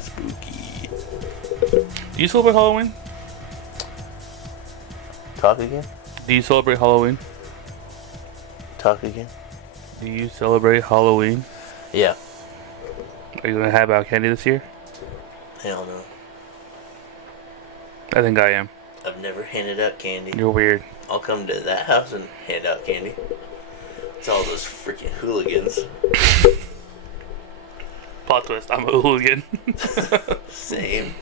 Spooky. Do you celebrate Halloween? Talk again? Do you celebrate Halloween? Talk again? Do you celebrate Halloween? Yeah. Are you gonna have out candy this year? Hell no. I think I am. I've never handed out candy. You're weird. I'll come to that house and hand out candy. It's all those freaking hooligans. Plot twist, I'm a hooligan. Same.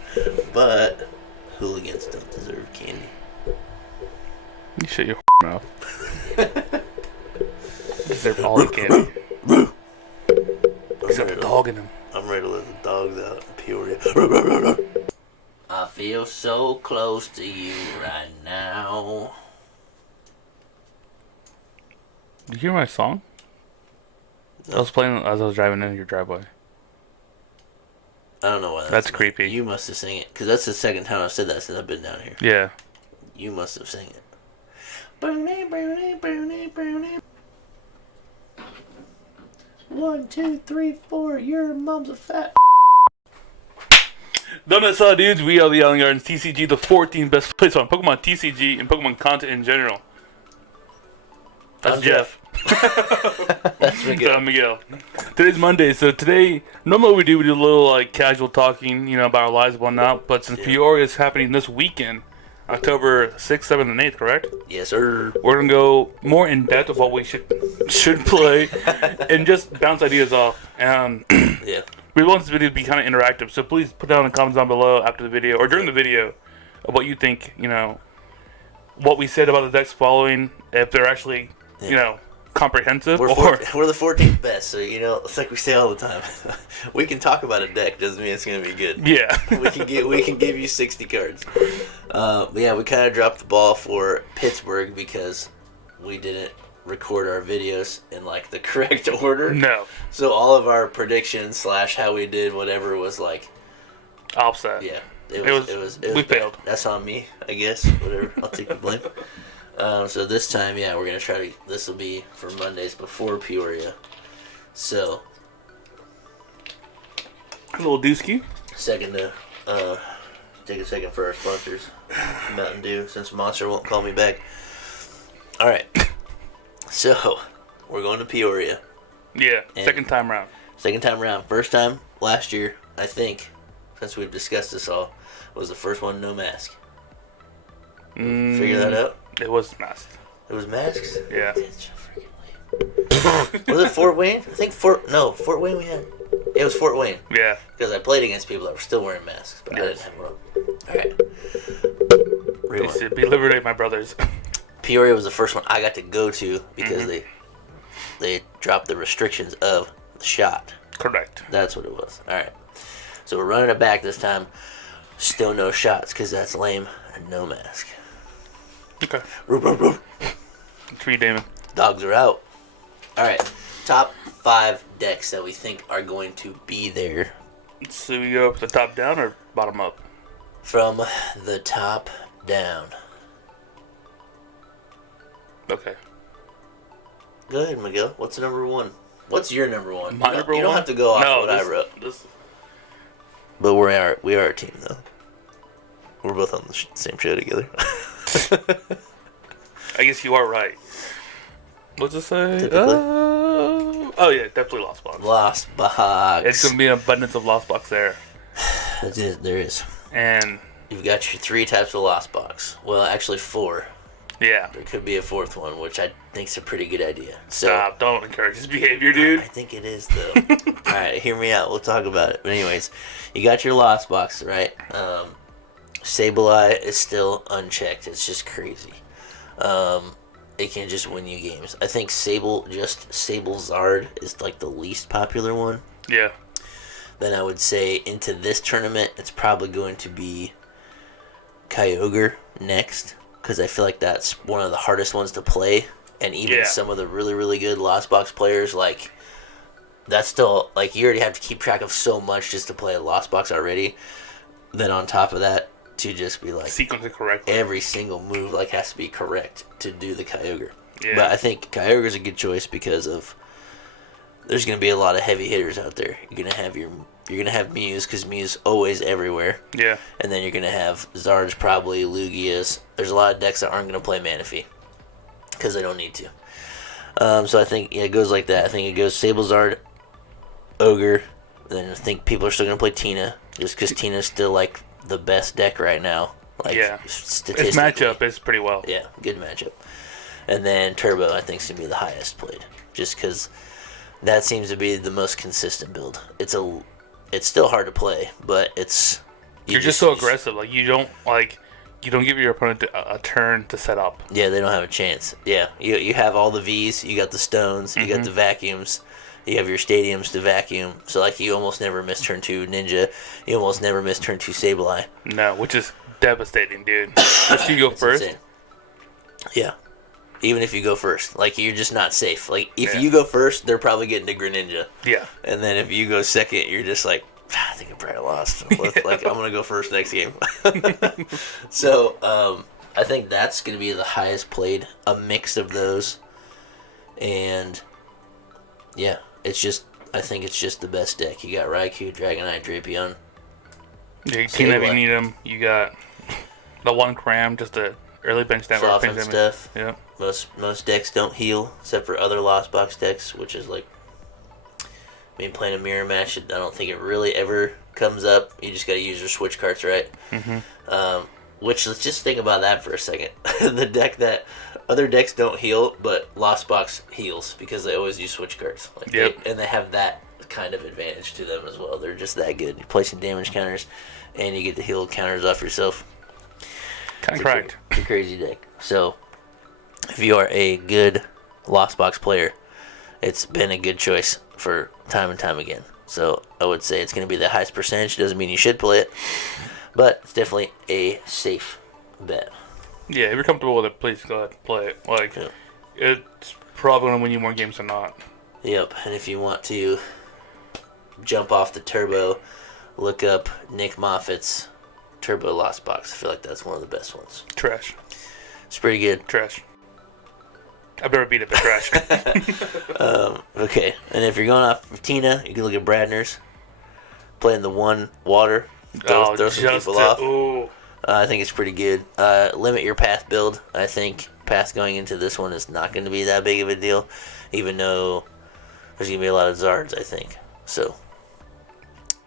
But hooligans don't deserve candy. You shut your mouth. You deserve all the candy. Except the dog in him. I'm ready to let the dogs out in Peoria. I feel so close to you right now. Did you hear my song? I was playing as I was driving in your driveway. I don't know why that's creepy. You must have sang it, because that's the second time I've said that since I've been down here. Yeah. You must have sang it. 1, 2, 3, 4. Your mom's a fat. What's up, dudes? We are the Yelling Gardens. TCG, the 14th best place on Pokemon TCG and Pokemon content in general. That's I'm Jeff. That's Miguel. I'm Miguel. Today's Monday, so today, normally we do a little casual talking, about our lives and whatnot, but since Peoria is happening this weekend, October 6th, 7th, and 8th, correct? Yes, sir. We're going to go more in depth of what we should play and just bounce ideas off. Yeah. We want this video to be kind of interactive, so please put down in the comments down below after the video, or during the video, of what you think, what we said about the decks following, if they're actually, comprehensive. We're the 14th best, so, it's like we say all the time. We can talk about a deck, doesn't mean it's going to be good. Yeah. we can give you 60 cards. But yeah, we kind of dropped the ball for Pittsburgh because we didn't record our videos in the correct order. No. So all of our predictions / how we did whatever was offset. Yeah. It was we failed. That's on me, I guess. Whatever. I'll take the blame. So this time, we're gonna try to. This will be for Mondays before Peoria. So A little dooski. second to take a second for our sponsors, Mountain Dew, since Monster won't call me back. All right. So we're going to Peoria. Yeah. And Second time round. Second time around. First time last year, I think, since we've discussed this all, was the first one no mask. Figure that out? It was masked. It was masks? Yeah. It's so freaking late. Was it Fort Wayne? I think Fort Wayne we had. It was Fort Wayne. Yeah. Because I played against people that were still wearing masks, but I didn't have one. Alright. They said, be liberated, my brothers. Peoria was the first one I got to go to because they dropped the restrictions of the shot. Correct. That's what it was. Alright. So we're running it back this time. Still no shots because that's lame and no mask. Okay. Roof, roof, roof. Tree Damon. Dogs are out. Alright. Top 5 decks that we think are going to be there. So we go from the top down or bottom up? From the top down. Okay. Go ahead, Miguel. What's the number 1? What's your number 1? My number 1? You don't have to go off what I wrote. But we are a team, though. We're both on the same show together. I guess you are right. What's it say? Oh yeah, definitely Lost Box. Lost Box. It's going to be an abundance of Lost Box there. There is. And you've got your 3 types of Lost Box. Well, actually 4. Yeah. There could be a 4th one, which I think's a pretty good idea. So, stop, don't encourage his behavior, dude. I think it is, though. Alright, hear me out. We'll talk about it. But anyways, you got your Lost Box, right? Sableye is still unchecked. It's just crazy. It can just win you games. I think Sablezard is the least popular one. Yeah. Then I would say into this tournament, it's probably going to be Kyogre next. Because I feel like that's one of the hardest ones to play. And even some of the really, really good Lost Box players, that's still, you already have to keep track of so much just to play a Lost Box already. Then on top of that, to just be sequence it correctly. Every single move has to be correct to do the Kyogre. Yeah. But I think Kyogre is a good choice because of there's gonna be a lot of heavy hitters out there. You're gonna have Muse because Muse always everywhere. Yeah. And then you're gonna have Zarge, probably Lugia's. There's a lot of decks that aren't gonna play Manaphy because they don't need to. So I think it goes like that. I think it goes Sable, Zard, Ogre. Then I think people are still gonna play Tina just because Tina's still like the best deck right now. Like, yeah. Statistically. Its matchup is pretty well. Yeah, good matchup. And then Turbo, I think, is gonna be the highest played, just because that seems to be the most consistent build. It's still hard to play, but it's you're just so aggressive. Like you don't give your opponent a turn to set up. Yeah, they don't have a chance. Yeah, you have all the Vs, you got the stones, you got the vacuums, you have your stadiums to vacuum. So like you almost never miss turn 2 Ninja, you almost never miss turn 2 Sableye. No, which is devastating, dude. If you go first. Insane. Yeah. Even if you go first, like you're just not safe. Like if you go first, they're probably getting to Greninja. Yeah. And then if you go second, you're just like, I think I probably lost. Like I'm gonna go first next game. So I think that's gonna be the highest played. A mix of those, and yeah, I think it's just the best deck. You got Raikou, Dragonite, Drapion. Yeah, Tina, if you need them, you got the one cram, just a early bench damage. Soften stuff. Yeah. Most decks don't heal except for other Lost Box decks, which is like, I mean, playing a mirror match, I don't think it really ever comes up. You just got to use your switch cards right. Which, let's just think about that for a second. The deck that other decks don't heal, but Lost Box heals because they always use switch cards. Like and they have that kind of advantage to them as well. They're just that good. You're placing damage counters, and you get to heal counters off yourself. Kind of correct. It's a crazy deck. So, if you are a good Lost Box player, it's been a good choice for time and time again. So, I would say it's going to be the highest percentage. Doesn't mean you should play it, but it's definitely a safe bet. Yeah, if you're comfortable with it, please go ahead and play it. Like, it's probably going to win you more games than not. Yep, and if you want to jump off the Turbo, look up Nick Moffat's Turbo Lost Box. I feel like that's one of the best ones. Trash. It's pretty good. Trash. I've never beat it, but trash. Okay, and if you're going off of Tina, you can look at Bradner's. Playing the one water. Throw some people off. Ooh. I think it's pretty good. Limit your path build. I think path going into this one is not going to be that big of a deal, even though there's going to be a lot of Zards, I think. So,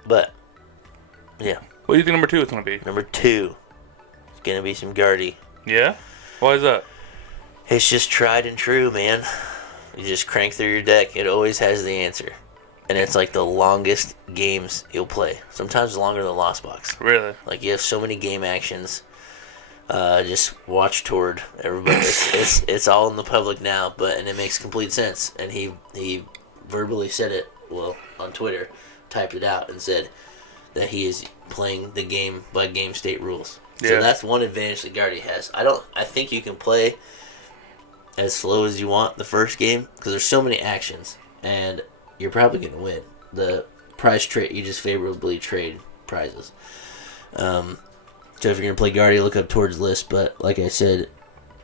but, yeah. What do you think number 2 is going to be? Number 2 is going to be some Guardy. Yeah? Why is that? It's just tried and true, man. You just crank through your deck. It always has the answer. And it's like the longest games you'll play. Sometimes longer than Lost Box. Really? Like you have so many game actions. Just watch Tord. Everybody, it's all in the public now, and it makes complete sense. And he verbally said it, well, on Twitter, typed it out and said that he is playing the game by game state rules. Yeah. So that's one advantage that Guardy has. I think you can play as slow as you want the first game because there's so many actions and you're probably going to win. The prize trade, you just favorably trade prizes. So if you're going to play Guardy, look up Tord's list, but like I said,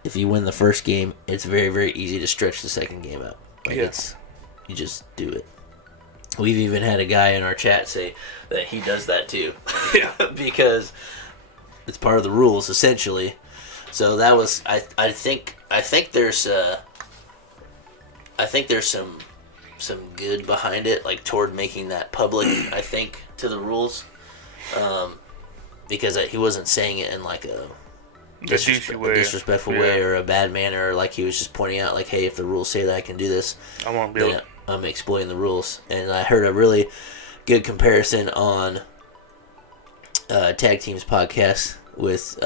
if you win the first game, it's very, very easy to stretch the second game out. Like you just do it. We've even had a guy in our chat say that he does that too. Yeah. Because it's part of the rules, essentially. So that was I think there's some good behind it, like toward making that public, I think, to the rules. Because he wasn't saying it in like a disrespectful way or a bad manner, or like he was just pointing out like, hey, if the rules say that I can do this, I won't be able to. I'm exploiting the rules. And I heard a really good comparison on Tag Teams podcast with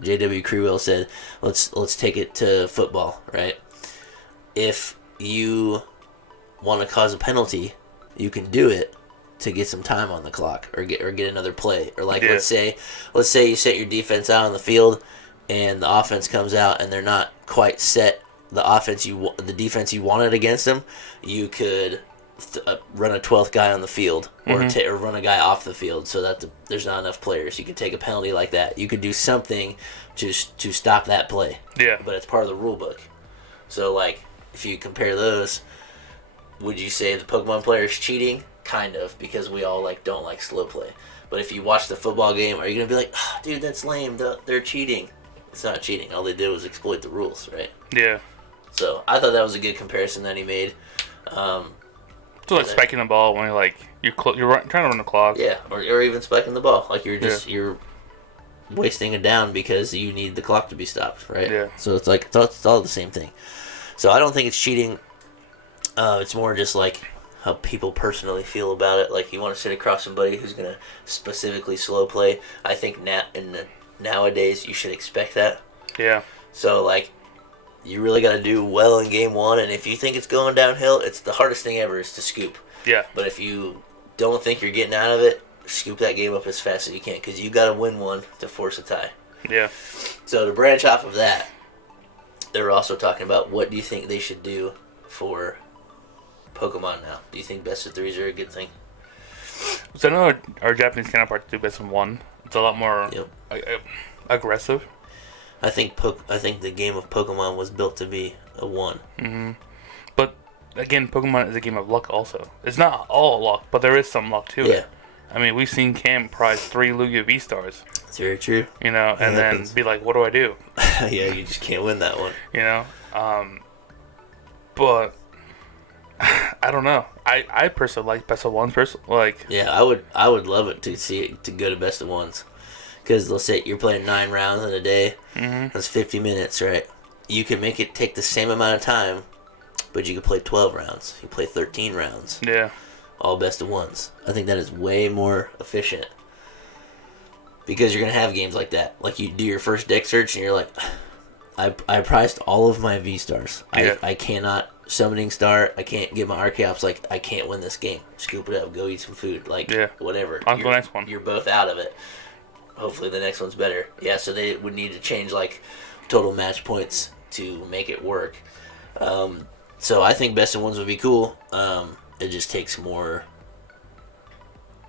J.W. Crewell said, let's take it to football, right? If you want to cause a penalty, you can do it to get some time on the clock or get another play. Or like let's say you set your defense out on the field and the offense comes out and they're not quite set the defense you wanted against them, you could run a 12th guy on the field or run a guy off the field so that there's not enough players. You could take a penalty like that. You could do something to stop that play. Yeah. But it's part of the rule book. So like if you compare those, would you say the Pokemon player is cheating? Kind of, because we all don't like slow play. But if you watch the football game, are you gonna be like, oh, dude, that's lame? They're cheating. It's not cheating. All they did was exploit the rules, right? Yeah. So I thought that was a good comparison that he made. It's like spiking the ball when you're trying to run the clock. Yeah, or even spiking the ball. Like you're wasting it down because you need the clock to be stopped, right? Yeah. So it's all the same thing. So I don't think it's cheating. It's more just how people personally feel about it. Like you want to sit across somebody who's gonna specifically slow play. I think nowadays you should expect that. Yeah. So you really got to do well in game one, and if you think it's going downhill, it's the hardest thing ever is to scoop. Yeah. But if you don't think you're getting out of it, scoop that game up as fast as you can, because you got to win one to force a tie. Yeah. So to branch off of that, they were also talking about what do you think they should do for Pokemon now? Do you think best of threes are a good thing? So I know our Japanese counterparts do best of one. It's a lot more aggressive. I think the game of Pokemon was built to be a 1. Mm-hmm. But again, Pokemon is a game of luck also. It's not all luck, but there is some luck to it. I mean, we've seen Cam prize 3 Lugia V-Stars. That's very true. And then be like, what do I do? Yeah, you just can't win that one. But I don't know. I personally like best of ones. Yeah, I would love it to see it to go to best of ones. Because let's say you're playing 9 rounds in a day. Mm-hmm. That's 50 minutes, right? You can make it take the same amount of time, but you can play 12 rounds. You play 13 rounds. Yeah. All best of ones. I think that is way more efficient. Because you're going to have games like that. Like you do your first deck search and you're like, I priced all of my V-Stars. Yeah. I cannot summoning star. I can't get my Archeops. I can't win this game. Scoop it up. Go eat some food. Whatever. On to the next one. You're both out of it. Hopefully the next one's better. Yeah, so they would need to change total match points to make it work. So I think best of ones would be cool. It just takes more.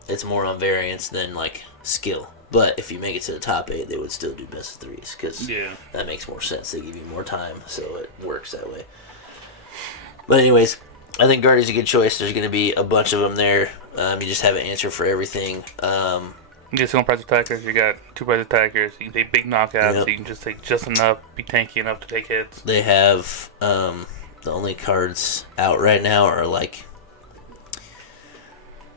It's more on variance than skill. But if you make it to the top 8, they would still do best of threes because that makes more sense. They give you more time, so it works that way. But anyways, I think Guardian's a good choice. There's going to be a bunch of them there. You just have an answer for everything. You get single price attackers, you got 2 price attackers, you can take big knockouts, Yep. you can just take just enough, be tanky enough to take hits. They have the only cards out right now are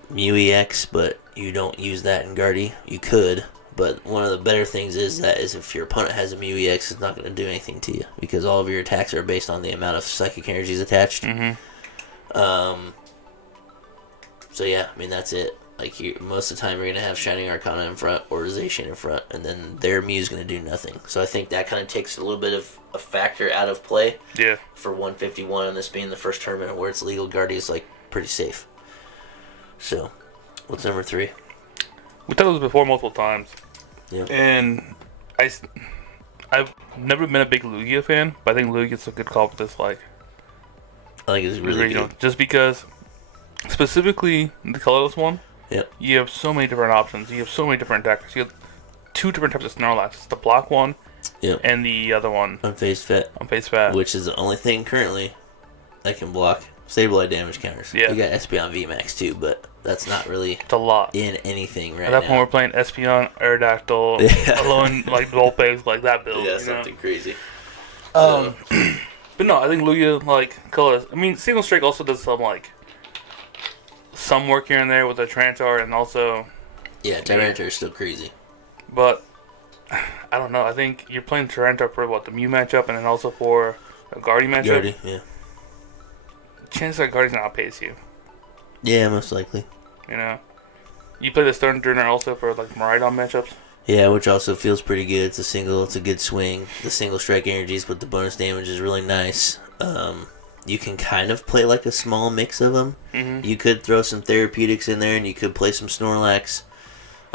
Mew EX, but you don't use that in Guardy. You could, but one of the better things is if your opponent has a Mew EX, it's not going to do anything to you because all of your attacks are based on the amount of psychic energies attached. Mm-hmm. So yeah, I mean that's it. Most of the time you're going to have Shining Arcana in front or Zacian in front, and then their Mew's going to do nothing. So I think that kind of takes a little bit of a factor out of play. Yeah. For 151, and this being the first tournament where it's legal, Guardy is pretty safe. So, what's number 3? We talked about this before multiple times. Yeah. And I've never been a big Lugia fan, but I think Lugia's a good call for this. I think it's really good. Just because, specifically the colorless one. Yep. You have so many different options. You have so many different attackers. You have 2 different types of Snorlax. It's the block one, and the other one. Unfazed Fat. Which is the only thing currently that can block Sableye damage counters. Yeah. You got Espeon VMAX too, but that's not really it's a lot in anything right now. At that now. point, we're playing Espeon, Aerodactyl, alone Vulpix, that build. Yeah, something crazy. But no, I think Lugia, colors. I mean, Single Strike also does some work here and there with the Tyranitar, and also... Yeah, Tyranitar is still crazy. But, I don't know. I think you're playing Tyranitar for, the Mew matchup, and then also for a Guardy matchup. Guardy, yeah. Chances are Guardy's going to outpace you. Yeah, most likely. You play the Stern Durner also for, Miraidon matchups. Yeah, which also feels pretty good. It's a good swing. The single strike energies, but the bonus damage is really nice. You can kind of play a small mix of them. Mm-hmm. You could throw some therapeutics in there, and you could play some Snorlax.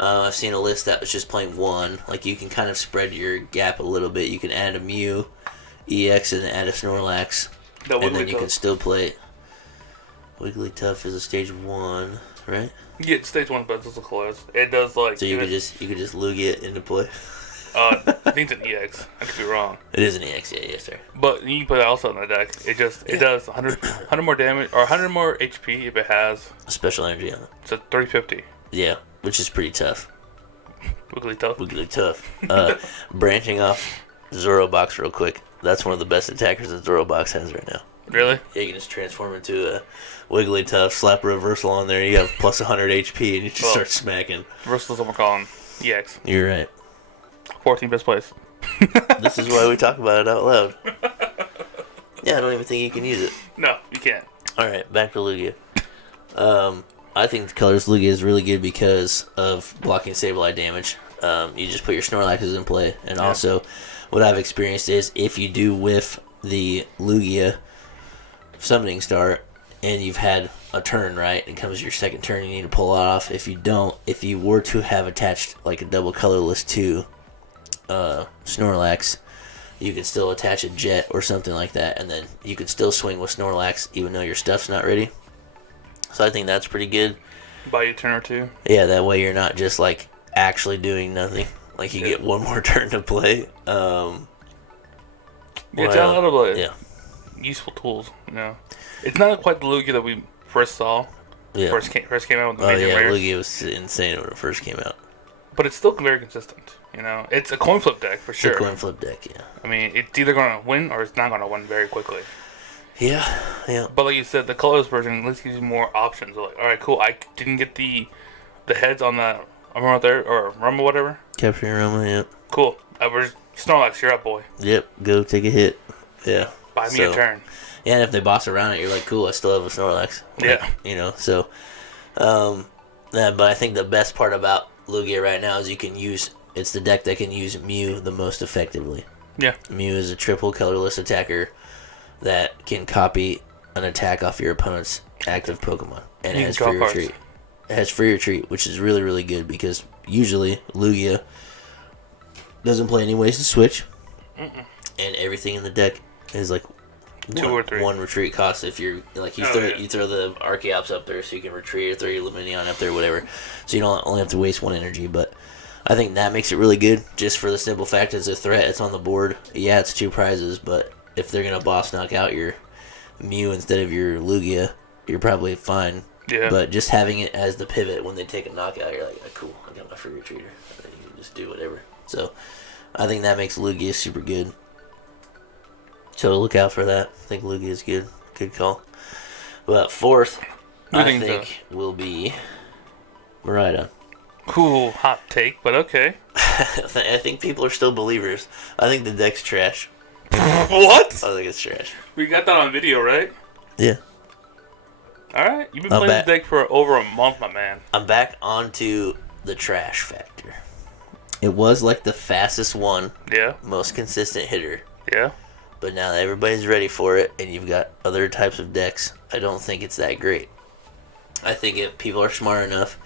I've seen a list that was just playing one. You can kind of spread your gap a little bit. You can add a Mew EX and add a Snorlax, and then you can still play. Wigglytuff is a stage 1, right? Yeah, stage 1, but it's also close. It does So you could just Lugia it into play. I think it's an EX. I could be wrong. It is an EX, yeah, yes, sir. But you can put it also on the deck. It does 100 more damage or 100 more HP if it has a special energy on it. So 350. Yeah, which is pretty tough. Wiggly tough. Wiggly tough. Branching off Zorobox real quick. That's one of the best attackers that Zorobox has right now. Really? Yeah, you can just transform into a Wiggly tough, slap a reversal on there. You have plus 100 HP, and you just start smacking. Reversal is what we're calling EX. You're right. 14th best place. This is why we talk about it out loud. Yeah, I don't even think you can use it. No, you can't. Alright, back to Lugia. I think the colors Lugia is really good because of blocking Sableye damage. You just put your Snorlaxes in play. And also, what I've experienced is if you do whiff the Lugia Summoning Star and you've had a turn, right? It comes your second turn, you need to pull it off. If you don't, if you were to have attached like a double colorless to Snorlax, you can still attach a Jet or something like that, and then you can still swing with Snorlax even though your stuff's not ready. So I think that's pretty good. Buy you a turn or two. Yeah, that way you're not just like actually doing nothing. Like you get one more turn to play. It's a lot of useful tools. You know, it's not quite the Lugia that we first saw. Yeah. First came out with the major rares. Lugia was insane when it first came out. But it's still very consistent. You know, it's a coin flip deck for sure. It's a coin flip deck, yeah. I mean, it's either going to win or it's not going to win very quickly. Yeah, yeah. But like you said, the colorless version at least gives you more options. Like, all right, cool. I didn't get the heads on the Armor there or Rumble, whatever. Capturing Rumble, yep. Cool. Snorlax, you're up, boy. Yep, go take a hit. Yeah. Buy me a turn. Yeah, and if they boss around it, you're like, cool, I still have a Snorlax. Like, yeah. You know, so. But I think the best part about Lugia right now is it's the deck that can use Mew the most effectively. Yeah. Mew is a triple colorless attacker that can copy an attack off your opponent's active Pokemon. And it has free retreat. It has free retreat, which is really, really good because usually Lugia doesn't play any ways to switch. And everything in the deck is like one retreat cost if you're like you throw the Archeops up there so you can retreat or throw your Luminion up there, whatever. So you don't only have to waste one energy, but I think that makes it really good just for the simple fact it's a threat, it's on the board. Yeah, it's 2 prizes, but if they're gonna boss knock out your Mew instead of your Lugia, you're probably fine. Yeah. But just having it as the pivot when they take a knockout, you're like, oh, cool, I got my free retreater. And then you can just do whatever. So I think that makes Lugia super good. So look out for that. I think Lugia is good. Good call. But fourth, I think will be Miraidon. Cool, hot take, but okay. I think people are still believers. I think the deck's trash. What? I think it's trash. We got that on video, right? Yeah. Alright, you've been playing this deck for over a month, my man. I'm back onto the trash factor. It was like the fastest one. Yeah. Most consistent hitter. Yeah. But now that everybody's ready for it and you've got other types of decks, I don't think it's that great. I think if people are smart enough,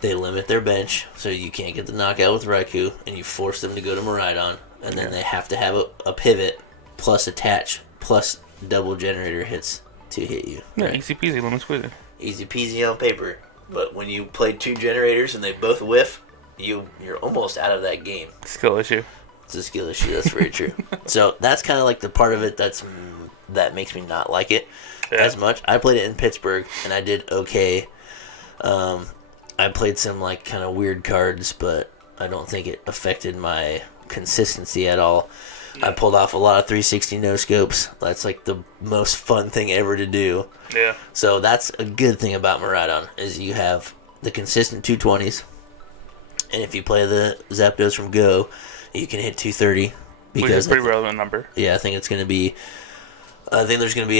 they limit their bench so you can't get the knockout with Raikou and you force them to go to Miraidon, and then they have to have a pivot plus attach plus double generator hits to hit you. Yeah, right? Easy peasy, lemon squeezy. Easy peasy on paper. But when you play 2 generators and they both whiff, you're almost out of that game. Skill issue. It's a skill issue, that's very true. So that's kind of like the part of it that makes me not like it as much. I played it in Pittsburgh, and I did okay. I played some like kind of weird cards, but I don't think it affected my consistency at all. I pulled off a lot of 360 no-scopes. That's like the most fun thing ever to do. Yeah. So that's a good thing about Miraidon, is you have the consistent 220s, and if you play the Zapdos from Go, you can hit 230. Which is a pretty relevant number. Yeah, I think there's going to be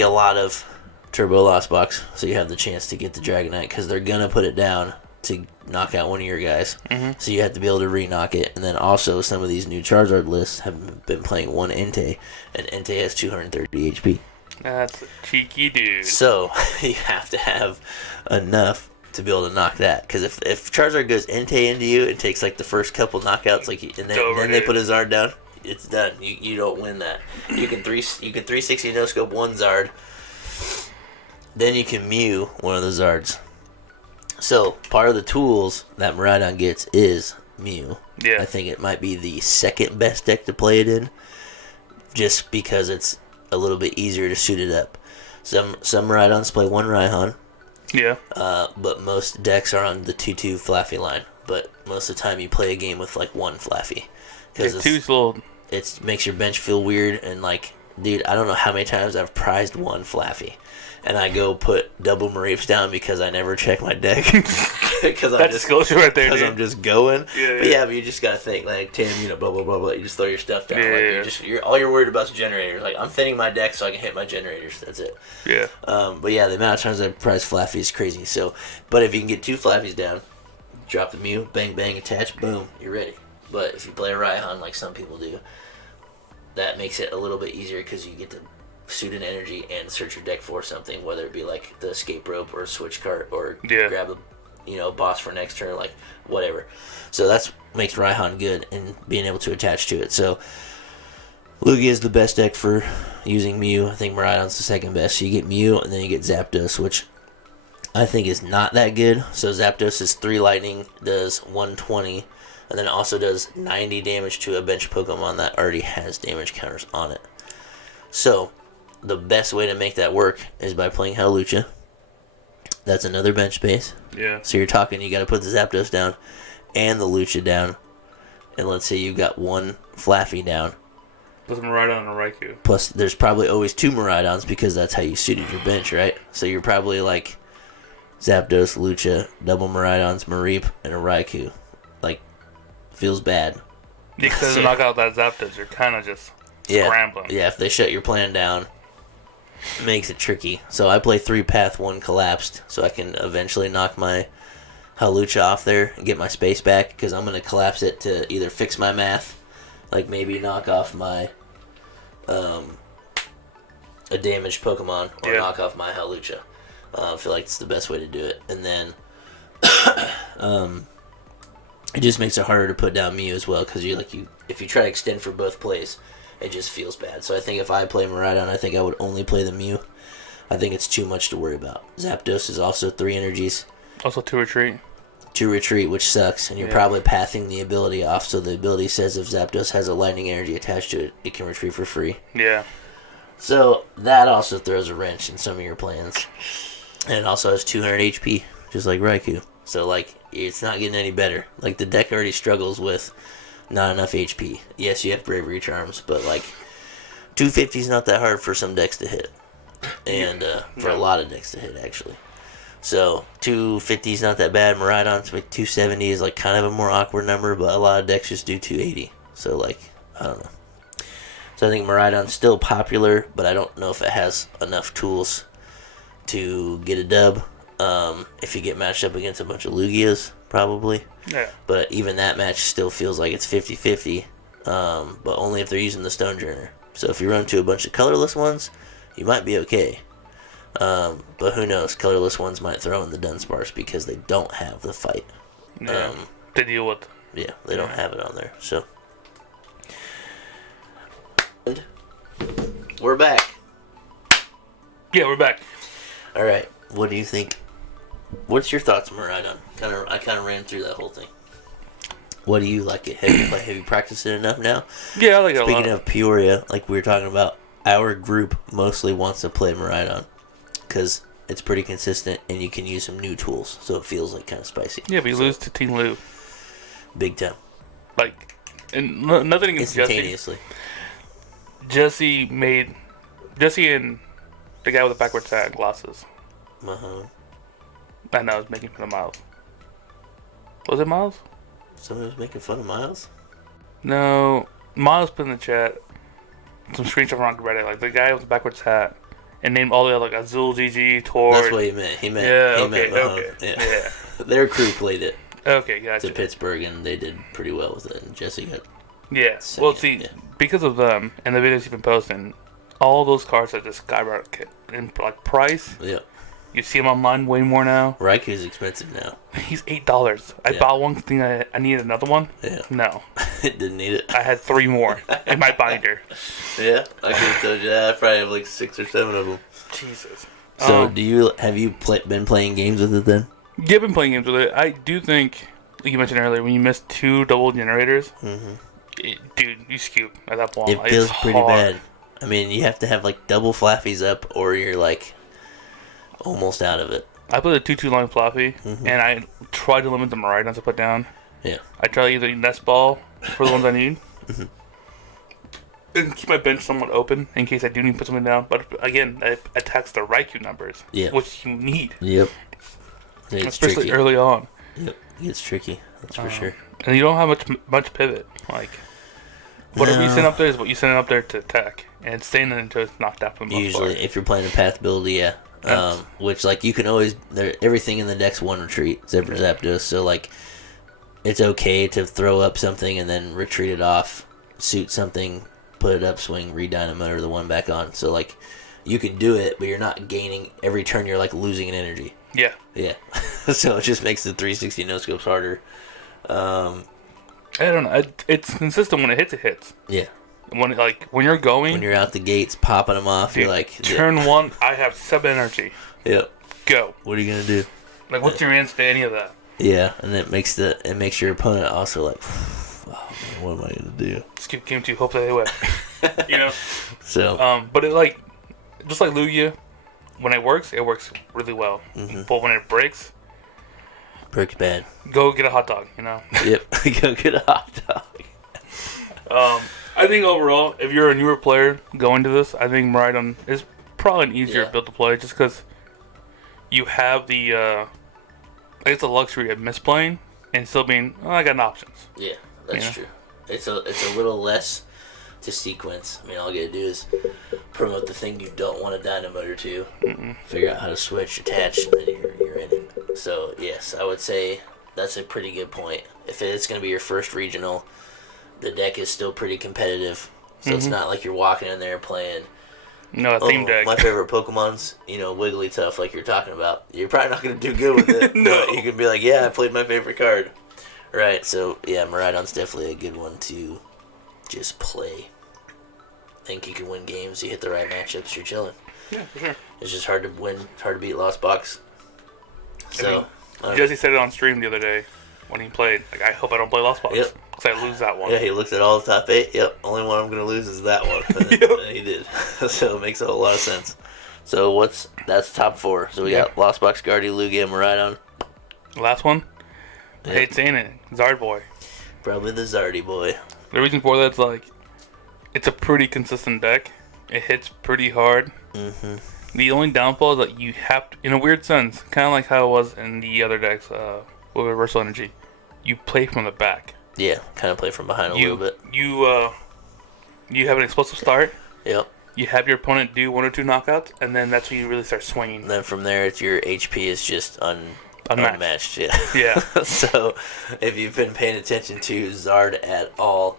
a lot of Turbo Lost Box, so you have the chance to get the Dragonite, because they're going to put it down to knock out one of your guys. Mm-hmm. So you have to be able to re-knock it. And then also some of these new Charizard lists have been playing one Entei, and Entei has 230 HP. That's a cheeky dude. So you have to have enough to be able to knock that. Because if Charizard goes Entei into you, it takes like the first couple knockouts, and then they put a Zard down, it's done. You don't win that. You can 360 no scope one Zard. Then you can Mew one of the Zards. So part of the tools that Miraidon gets is Mew. Yeah. I think it might be the second best deck to play it in, just because it's a little bit easier to suit it up. Some Rhydons play one Rhyhorn. Yeah. But most decks are on the 2/2 Flaffy line. But most of the time you play a game with like one Flaffy. Because two's little. It makes your bench feel weird, and like, dude, I don't know how many times I've prized one Flaffy. And I go put double Mareeps down because I never check my deck. That's disclosure right there, because dude. I'm just going. Yeah, but you just gotta think, like, Tim, blah blah blah blah. You just throw your stuff down. Yeah, You're all you're worried about is generators. Like, I'm fitting my deck so I can hit my generators. That's it. Yeah. But yeah, the amount of times I prize Flaffy is crazy. So, but if you can get two Flaffies down, drop the Mew, bang bang, attach, boom, you're ready. But if you play a Rhyhorn like some people do, that makes it a little bit easier because you get to suit an energy and search your deck for something, whether it be like the escape rope or a switch cart or grab a boss for next turn, like whatever. So that's makes Rhyhorn good and being able to attach to it. So Lugia is the best deck for using Mew. I think Miraidon's the second best. So you get Mew and then you get Zapdos, which I think is not that good. So Zapdos is 3 lightning, does 120, and then it also does 90 damage to a bench Pokemon that already has damage counters on it. So the best way to make that work is by playing Hawlucha. That's another bench space. Yeah. So you're talking, you got to put the Zapdos down and the Lucha down. And let's say you've got one Flaffy down. Plus a Miraidon and a Raikou. Plus, there's probably always 2 Miraidons because that's how you suited your bench, right? So you're probably like Zapdos, Lucha, double Miraidons, Mareep, and a Raikou. Like, feels bad. Yeah, because to knock out that Zapdos, you're kind of just scrambling. Yeah, if they shut your plan down, it makes it tricky. So I play 3 Path, 1 Collapsed, so I can eventually knock my Hawlucha off there and get my space back, because I'm going to collapse it to either fix my math, like maybe knock off my a damaged Pokemon, or knock off my Hawlucha. I feel like it's the best way to do it. And then it just makes it harder to put down Mew as well, because if you try to extend for both plays, it just feels bad. So I think if I play Miraidon, I think I would only play the Mew. I think it's too much to worry about. Zapdos is also 3 energies. Also 2 retreat. 2 retreat, which sucks, and you're probably pathing the ability off, so the ability says if Zapdos has a lightning energy attached to it, it can retreat for free. Yeah. So that also throws a wrench in some of your plans. And it also has 200 HP, just like Raikou. So, like, it's not getting any better. Like, the deck already struggles with not enough HP. Yes, you have Bravery Charms, but, like, 250 is not that hard for some decks to hit. And for a lot of decks to hit, actually. So 250 is not that bad. Miraidon's like 270 is like kind of a more awkward number, but a lot of decks just do 280. So, like, I don't know. So I think Miraidon's still popular, but I don't know if it has enough tools to get a dub. If you get matched up against a bunch of Lugias, probably. Yeah. But even that match still feels like it's 50-50, but only if they're using the Stonejourner. So if you run into a bunch of colorless ones, you might be okay. But who knows? Colorless ones might throw in the Dunsparce because they don't have the fight. Yeah. To deal with. Yeah, they don't have it on there. So we're back. Yeah, we're back. All right. What do you think? What's your thoughts on Miraidon? I kind of ran through that whole thing. What do you like it? Have you practiced it enough now? Yeah, I like it a lot. Speaking of Peoria, like we were talking about, our group mostly wants to play Miraidon because it's pretty consistent and you can use some new tools, so it feels like kind of spicy. Yeah, but you lose to Team Lou. Big time. Like, and nothing against instantaneously. Jesse and the guy with the backwards hat and glasses. Uh-huh. I know, I was making fun of Miles. Was it Miles? Someone was making fun of Miles? No, Miles put in the chat some screenshot on Reddit, like the guy with the backwards hat, and named all the other, like Azul, GG, Tor. That's what he meant. He meant okay. Yeah. Their crew played it. Okay, gotcha. To Pittsburgh, and they did pretty well with it. And Jesse got. Yeah. Well, see, because of them and the videos you've been posting, all those cards are just skyrocketed in like price. Yeah. You see them online way more now. Raiku's expensive now. He's $8. I bought one thing. I needed another one. Yeah. No. Didn't need it. I had 3 more in my binder. Yeah, I could have told you that. I probably have like 6 or 7 of them. Jesus. So, have you been playing games with it then? Yeah, I've been playing games with it. I do think like you mentioned earlier, when you miss 2 double generators, Mm-hmm. Dude, you scoop at that point. It feels pretty bad. I mean, you have to have like double flaffies up, or you're like almost out of it. I put a 2-2 line floppy, and I tried to limit the Miraidons to put down. Yeah. I try to either nest ball for the ones I need, and keep my bench somewhat open in case I do need to put something down. But again, it attacks the Raikou numbers, which you need. Yep. It's especially tricky. early on. Yep, it's tricky. That's for sure. And you don't have much pivot. Like whatever you send up there is what you send up there to attack, and staying there until it's knocked out for the most Usually, part. if you're playing a path build, yeah. Which like you can always everything in the deck's one retreat, Zipper Zapdos. So like, it's okay to throw up something and then retreat it off, suit something, put it up, swing, re-dynamo, or the one back on. So like, you can do it, but you're not gaining every turn. You're like losing an energy. Yeah. Yeah. So it just makes the 360 no scopes harder. I don't know. It's consistent when it hits. It hits. Yeah. When you're going, when you're out the gates popping them off, dude, you're like turn 1. I have 7 energy. Yep. Go. What are you gonna do? Like, what's your answer to any of that? Yeah, and it makes your opponent also like, oh man, what am I gonna do? Skip game 2. Hope they win. You know. So. But it like, just like Lugia, when it works really well. But when it breaks bad. Go get a hot dog. You know. Yep. Go get a hot dog. I think overall, if you're a newer player going to this, I think Miraidon is probably an easier build to play, just because you have the, I guess, the luxury of misplaying and still being, I got options. Yeah, that's true. It's a little less to sequence. I mean, all you gotta do is promote the thing you don't want a Dynamotor to, figure out how to switch, attach, and then you're in it. So yes, I would say that's a pretty good point. If it's gonna be your first regional, the deck is still pretty competitive, so it's not like you're walking in there playing. No, a theme deck. My favorite Pokemon's, Wigglytuff, like you're talking about. You're probably not going to do good with it. No. But you can be like, yeah, I played my favorite card. Right, so, yeah, Miraidon's definitely a good one to just play. Think you can win games, you hit the right matchups, you're chilling. Yeah, for sure. It's just hard to win, hard to beat Lost Box. So, Jesse said it on stream the other day when he played. Like, I hope I don't play Lost Box. Yep. Because I lose that one. Yeah, he looked at all the top 8. Yep, only one I'm going to lose is that one. And he did. So it makes a whole lot of sense. So that's top 4. So we got Lost Box, Guardy, Lugia, Miraidon. Last one? I hate saying it. Zard Boy. Probably the Zardy boy. The reason for that's like, it's a pretty consistent deck. It hits pretty hard. The only downfall is that you have to, in a weird sense, kind of like how it was in the other decks with Reversal Energy, you play from the back. Yeah, kind of play from behind a little bit. You have an explosive start. Yep. You have your opponent do 1 or 2 knockouts, and then that's when you really start swinging. And then from there, your HP is just unmatched. Yeah. Yeah. So, if you've been paying attention to Zard at all,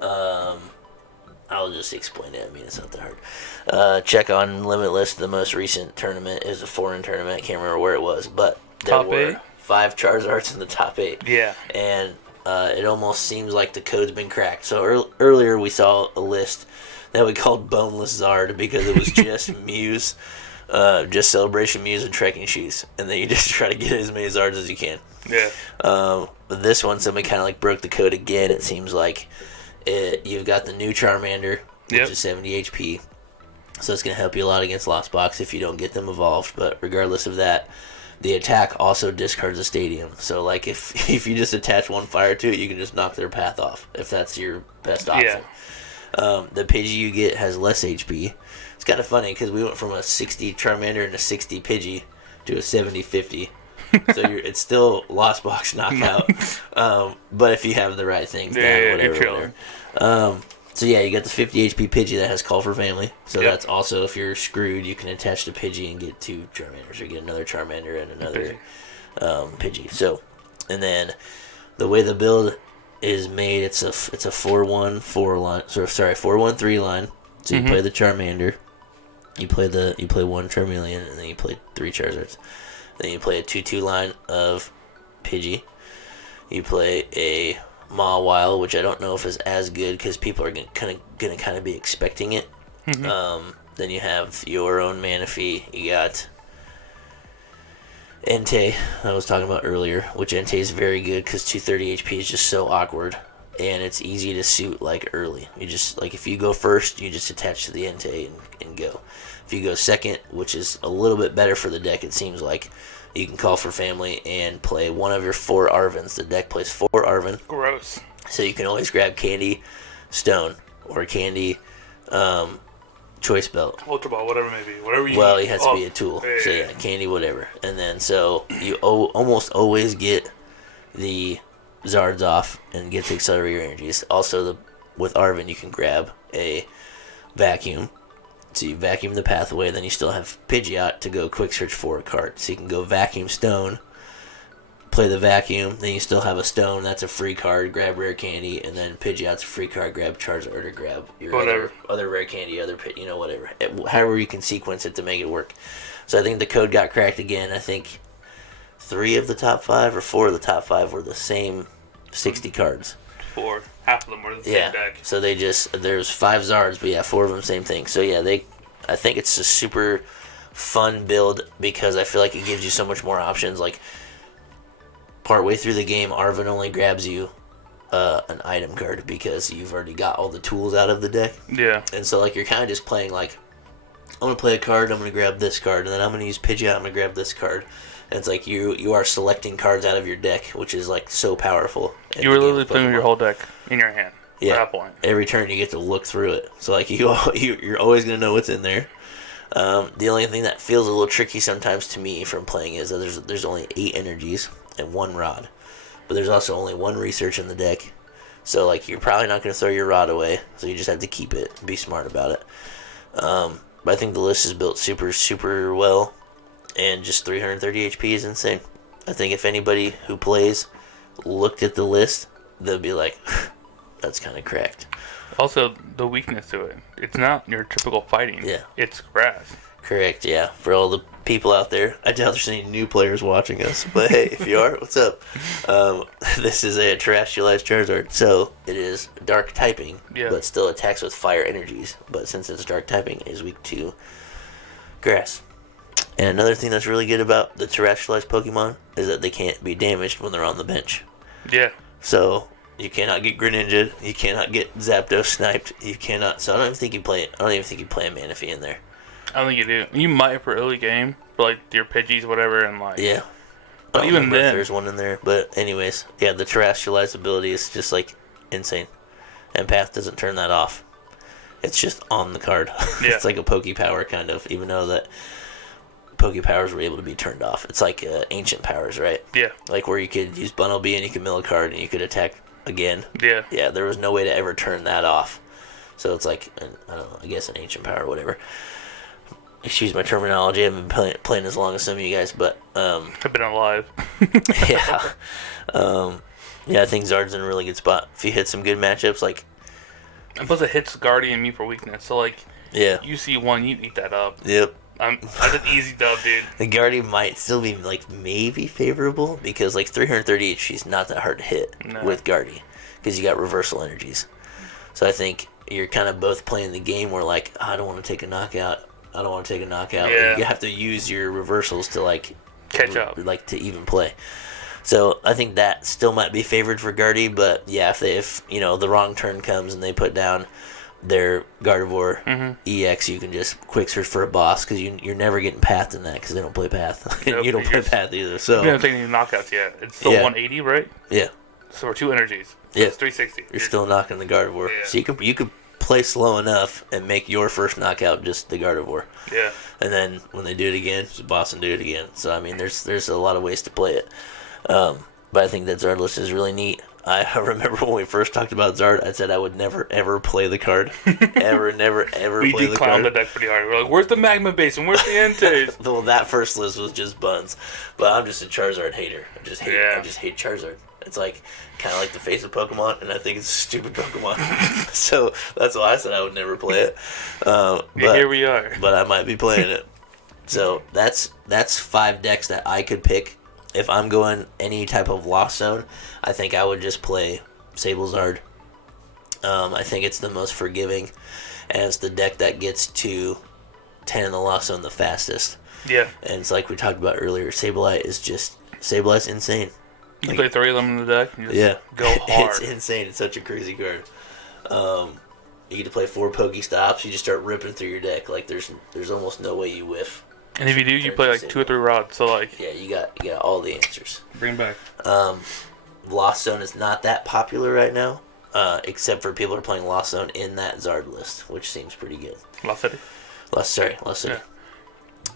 I'll just explain it. I mean, it's not that hard. Check on Limitless. The most recent tournament is a foreign tournament. I can't remember where it was, but there were 5 Charizards in the top 8. Yeah. And it almost seems like the code's been cracked. So earlier we saw a list that we called Boneless Zard because it was just Muse, just Celebration Muse and Trekking Shoes. And then you just try to get as many Zards as you can. Yeah. But this one, somebody kind of like broke the code again. It seems like you've got the new Charmander, which is 70 HP. So it's going to help you a lot against Lost Box if you don't get them evolved. But regardless of that, the attack also discards a stadium. So, like, if you just attach 1 fire to it, you can just knock their path off, if that's your best option. Yeah. The Pidgey you get has less HP. It's kind of funny, because we went from a 60 Charmander and a 60 Pidgey to a 70-50. So it's still Lost Box knockout. But if you have the right things down, whatever. So yeah, you got the 50 HP Pidgey that has Call for Family. So that's also, if you're screwed, you can attach the Pidgey and get 2 Charmanders, or get another Charmander and another Pidgey. So, and then the way the build is made, it's a 4-1-4 line. 4-1-3 line. So you play the Charmander, you play 1 Charmeleon, and then you play 3 Charizards. Then you play a 2-2 line of Pidgey. You play a Mawile, which I don't know if is as good because people are gonna be expecting it. Then you have your own Manaphy. You got Entei, I was talking about earlier, which Entei is very good because 230 HP is just so awkward, and it's easy to suit like early. You just like if you go first, you just attach to the Entei and go. If you go second, which is a little bit better for the deck, it seems like you can call for family and play one of your 4 Arvins. The deck plays 4 Arvin. Gross. So you can always grab Candy, Stone, or Candy, Choice Belt. Ultra Ball, whatever it may be. Whatever you Well, it has to be a tool. Yeah, so yeah, Candy, whatever. And then so you almost always get the Zards off and get to accelerate your energies. Also, with Arvin, you can grab a Vacuum. So you vacuum the pathway, then you still have Pidgeot to go quick search for a card. So you can go Vacuum Stone, play the Vacuum, then you still have a Stone, that's a free card, grab Rare Candy, and then Pidgeot's a free card, grab Charizard or grab your other Rare Candy, whatever. However you can sequence it to make it work. So I think the code got cracked again. I think 3 of the top 5 or 4 of the top 5 were the same 60 cards. 4. Half of them were the same deck. So there's 5 Zards, but yeah, 4 of them same thing. So yeah, I think it's a super fun build because I feel like it gives you so much more options. Like partway through the game, Arvin only grabs you an item card because you've already got all the tools out of the deck. Yeah. And so like you're kind of just playing like, I'm gonna play a card, I'm gonna grab this card, and then I'm gonna use Pidgeot, I'm gonna grab this card. And it's like you are selecting cards out of your deck, which is like so powerful. You were literally playing with your whole deck in your hand. Yeah. At that point. Every turn you get to look through it, so like you're always gonna know what's in there. The only thing that feels a little tricky sometimes to me from playing is that there's only 8 energies and 1 rod, but there's also only 1 research in the deck. So like you're probably not gonna throw your rod away, so you just have to keep it. Be smart about it. But I think the list is built super super well. And just 330 HP is insane. I think if anybody who plays looked at the list, they'll be like, that's kind of cracked. Also, the weakness to it. It's not your typical fighting. Yeah. It's grass. Correct, yeah. For all the people out there, I doubt there's any new players watching us. But hey, if you are, what's up? This is a terrestrialized Charizard. So it is dark typing, but still attacks with fire energies. But since it's dark typing, it is weak to grass. And another thing that's really good about the terrestrialized Pokemon is that they can't be damaged when they're on the bench. Yeah. So you cannot get Greninja, you cannot get Zapdos sniped, you cannot. So I don't even think you play a Manaphy in there. I don't think you do. You might for early game, for like your Pidgeys, whatever, and like. Yeah. But even then, there's one in there. But anyways, yeah, the terrestrialized ability is just like insane, and Path doesn't turn that off. It's just on the card. Yeah. It's like a Pokepower kind of, even though that Pokepowers were able to be turned off. It's like ancient powers, right? Yeah. Like where you could use Bunnelby and you could mill a card and you could attack again. Yeah. Yeah, there was no way to ever turn that off. So it's like, I don't know, I guess an ancient power or whatever. Excuse my terminology, I haven't been playing as long as some of you guys, but... I've been alive. Yeah. Yeah, I think Zard's in a really good spot. If you hit some good matchups, like... And plus it hits Guardian me for weakness, so like... Yeah. You see one, you eat that up. Yep. That's an easy dub, dude. The Guardian might still be, like, maybe favorable, because, like, 330 HP is not that hard to hit with Guardian, because you got reversal energies. So I think you're kind of both playing the game where, like, I don't want to take a knockout. Yeah. You have to use your reversals to, like... Catch up. Like, to even play. So I think that still might be favored for Guardy, but, yeah, if you know, the wrong turn comes and they put down their Gardevoir EX, you can just quick search for a boss, because you're never getting Path in that, because they don't play Path. You don't play Path either. So you haven't taken any knockouts yet. It's still 180, right? Yeah. So we're 2 energies. So yeah. It's 360. You're still knocking the Gardevoir. Yeah. So you could play slow enough and make your first knockout just the Gardevoir. Yeah. And then when they do it again, just boss and do it again. So I mean, there's a lot of ways to play it. But I think that Zard list is really neat. I remember when we first talked about Zard, I said I would never, ever play the card. Never play the card. We did clown the deck pretty hard. We're like, where's the Magma Basin? Where's the Entei? Well, that first list was just buns. But I'm just a Charizard hater. I just hate Charizard. It's like kind of like the face of Pokemon, and I think it's a stupid Pokemon. So that's why I said I would never play it. But here we are. But I might be playing it. So that's 5 decks that I could pick. If I'm going any type of Lost Zone, I think I would just play Sablezard. I think it's the most forgiving, and it's the deck that gets to 10 in the Lost Zone the fastest. Yeah. And it's like we talked about earlier, Sableye's insane. You play 3 of them in the deck, and just go hard. It's insane. It's such a crazy card. You get to play 4 Pokestops. You just start ripping through your deck. Like there's almost no way you whiff. And if you do, you play like 2 or 3 rods. So like, yeah, you got all the answers. Bring back. Lost Zone is not that popular right now, except for people who are playing Lost Zone in that Zard list, which seems pretty good. Lost City. Lost City.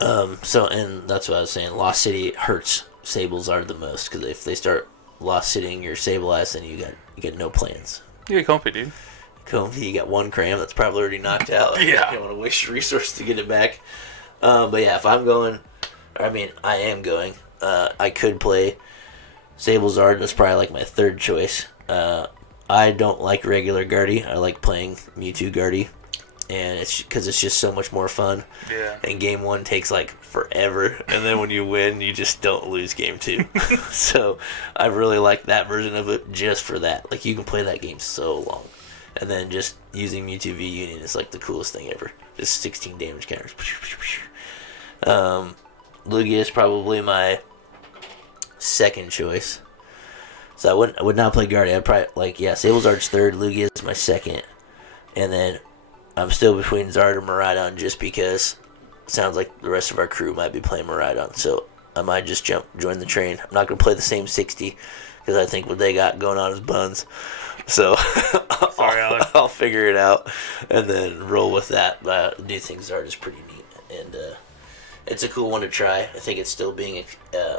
Yeah. And that's what I was saying. Lost City hurts Sable Zard the most because if they start Lost Citying your Sableye, then you get no plans. You get comfy, dude. Comfy, you got 1 cram that's probably already knocked out. Yeah. You don't want to waste your resource to get it back. But yeah, if I'm going, I am going. I could play Sable Zard. That's probably like my 3rd choice. I don't like regular Guardy. I like playing Mewtwo Guardy, and it's because it's just so much more fun. Yeah. And game 1 takes like forever, and then when you win, you just don't lose game 2. So I really like that version of it just for that. Like you can play that game so long, and then just using Mewtwo V Union is like the coolest thing ever. Just 16 damage counters. Lugia is probably my 2nd choice. So I would not play Guardian. I'd probably Sable Zard's 3rd, Lugia is my 2nd, and then I'm still between Zard and Miraidon just because it sounds like the rest of our crew might be playing Miraidon. So I might just join the train. I'm not gonna play the same 60 because I think what they got going on is buns. So Sorry, Alex. I'll figure it out and then roll with that. But I do think Zard is pretty neat, and it's a cool one to try. I think it's still being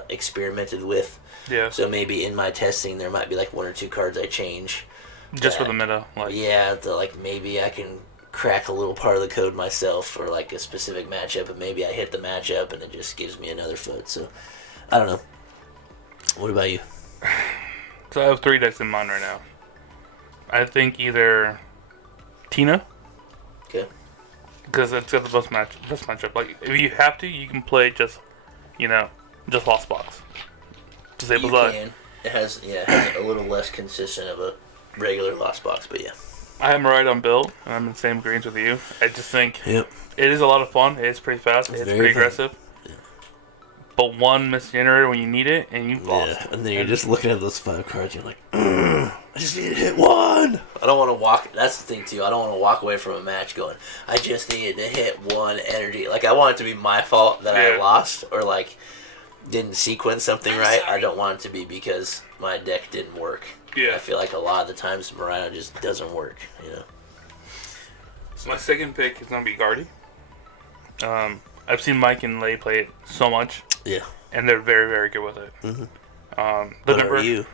experimented with. Yeah. So maybe in my testing there might be like 1 or 2 cards I change. Just for the meta. Maybe I can crack a little part of the code myself or like a specific matchup, and maybe I hit the matchup and it just gives me another foot. So I don't know. What about you? So I have 3 decks in mind right now. I think either Tina. Okay. Because it's got the best matchup. Like if you have to, you can play just Lost Box. Disable that. It has a little less consistent of a regular Lost Box, but yeah. I am right on build, and I'm in the same greens with you. I just think it is a lot of fun. It is pretty fast. It's pretty aggressive. Yeah. But one misgenerator when you need it, and you've lost. Yeah, and then you're just looking at those 5 cards, you're like, I just need to hit 1. I don't want to walk. That's the thing, too. I don't want to walk away from a match going, I just needed to hit 1 energy. Like, I want it to be my fault that I lost, or, like, didn't sequence something right. I don't want it to be because my deck didn't work. Yeah. I feel like a lot of the times Miraidon just doesn't work, So my 2nd pick is going to be Guardy. I've seen Mike and Lay play it so much. Yeah. And they're very, very good with it. Mm-hmm. Are you?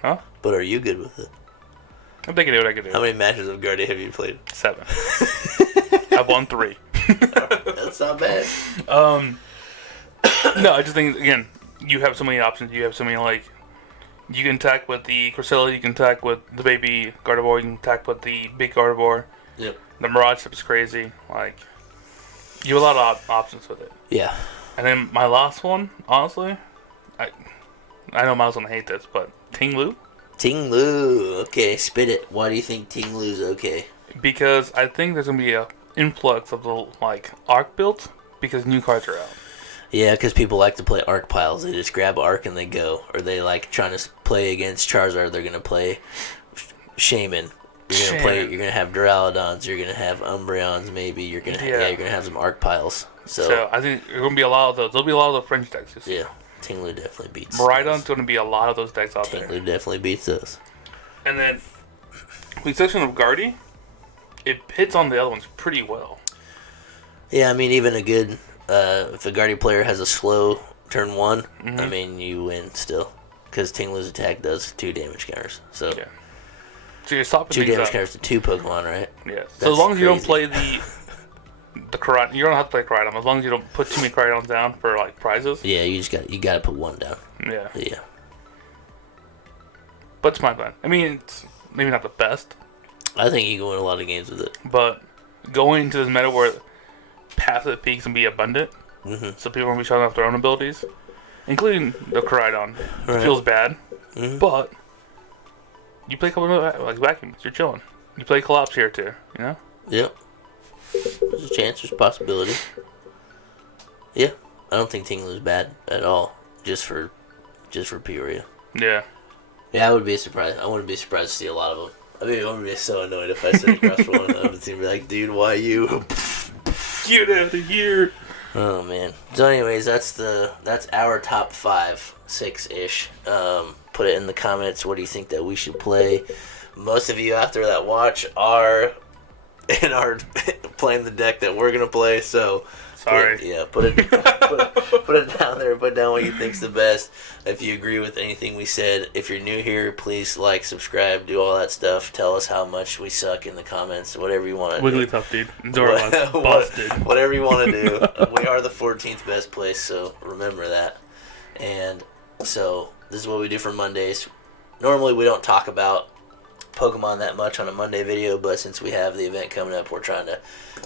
Huh? But are you good with it? I think I do what I can do. How many matches of Guardy have you played? 7. I've won 3. That's not bad. No, I just think, again, you have so many options. You have so many, like, you can attack with the Cresselia, you can attack with the baby Gardevoir, you can attack with the big Gardevoir. Yep. The Mirage Ship is crazy. Like, you have a lot of options with it. Yeah. And then my last one, honestly, I know Miles gonna hate this, but Ting Lu. Ting Lu. Okay, spit it. Why do you think Ting Lu's okay? Because I think there's gonna be a influx of the, like, Arc builds because new cards are out. Yeah, because people like to play Arc piles. They just grab Arc and they go. Or they like trying to play against Charizard. They're gonna play Shaman. You're gonna have Duraludons. You're gonna have Umbreons. Maybe you're gonna have some Arc piles. So I think there's gonna be a lot of those. There'll be a lot of the French decks. Yeah, Ting Lu definitely beats. Miraidon's gonna be a lot of those decks out there. Ting Lu definitely beats those. And then the section of Guardy, it hits on the other ones pretty well. Yeah, I mean even a good. If a Guardian player has a slow turn 1, mm-hmm. I mean, you win still. Because Ting Lu's attack does 2 damage counters. So you're stopping 2 damage counters to 2 Pokemon, right? Yeah. So as long as you don't play the Koraidon, you don't have to play Koraidon. As long as you don't put too many Koraidons down for, like, prizes. Yeah, you gotta put 1 down. Yeah. Yeah. But it's my plan. I mean, it's maybe not the best. I think you can win a lot of games with it. But going into this meta where passive peaks can be abundant, mm-hmm. so people will be showing off their own abilities, including the Koraidon. It feels bad, but you play a couple of like vacuums, you're chilling. You play Collapse here too, you know? Yep. There's a chance, there's a possibility. Yeah. I don't think Tinglu's bad at all. Just for Peoria. Yeah. Yeah, I would be surprised. I wouldn't be surprised to see a lot of them. I mean, I would be so annoyed if I sit across from one of them and be like, dude, why you? Get out of here. Oh, man. So, anyways, that's our top 5, 6-ish. Put it in the comments. What do you think that we should play? Most of you after that watch are playing the deck that we're gonna play. So sorry. Put it down there. Put down what you think's the best. If you agree with anything we said, if you're new here, please like, subscribe, do all that stuff. Tell us how much we suck in the comments. Whatever you want to do. Wigglytuff, dude. Zoroark's busted. Whatever you want to do. We are the 14th best place, so remember that. And so this is what we do for Mondays. Normally we don't talk about Pokemon that much on a Monday video, but since we have the event coming up, we're trying to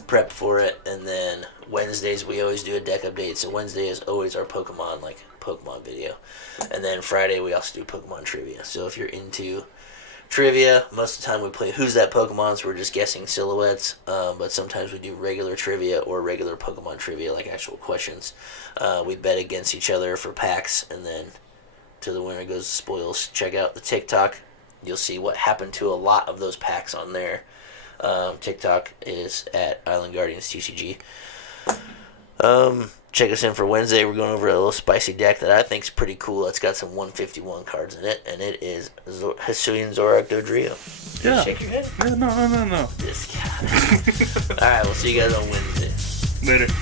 prep for it. And then Wednesdays we always do a deck update, so Wednesday is always our Pokemon video. And then Friday we also do Pokemon trivia. So if you're into trivia, most of the time we play Who's That Pokemon, so we're just guessing silhouettes, but sometimes we do regular trivia or regular Pokemon trivia, like actual questions. We bet against each other for packs, and then to the winner goes the spoils. Check out the TikTok. You'll see what happened to a lot of those packs on there. TikTok is at Island Guardians TCG. Check us in for Wednesday. We're going over a little spicy deck that I think is pretty cool. It's got some 151 cards in it, and it is Hisuian Zoroark Dodrio. Yeah. Shake your head? No. This guy. All right, we'll see you guys on Wednesday. Later.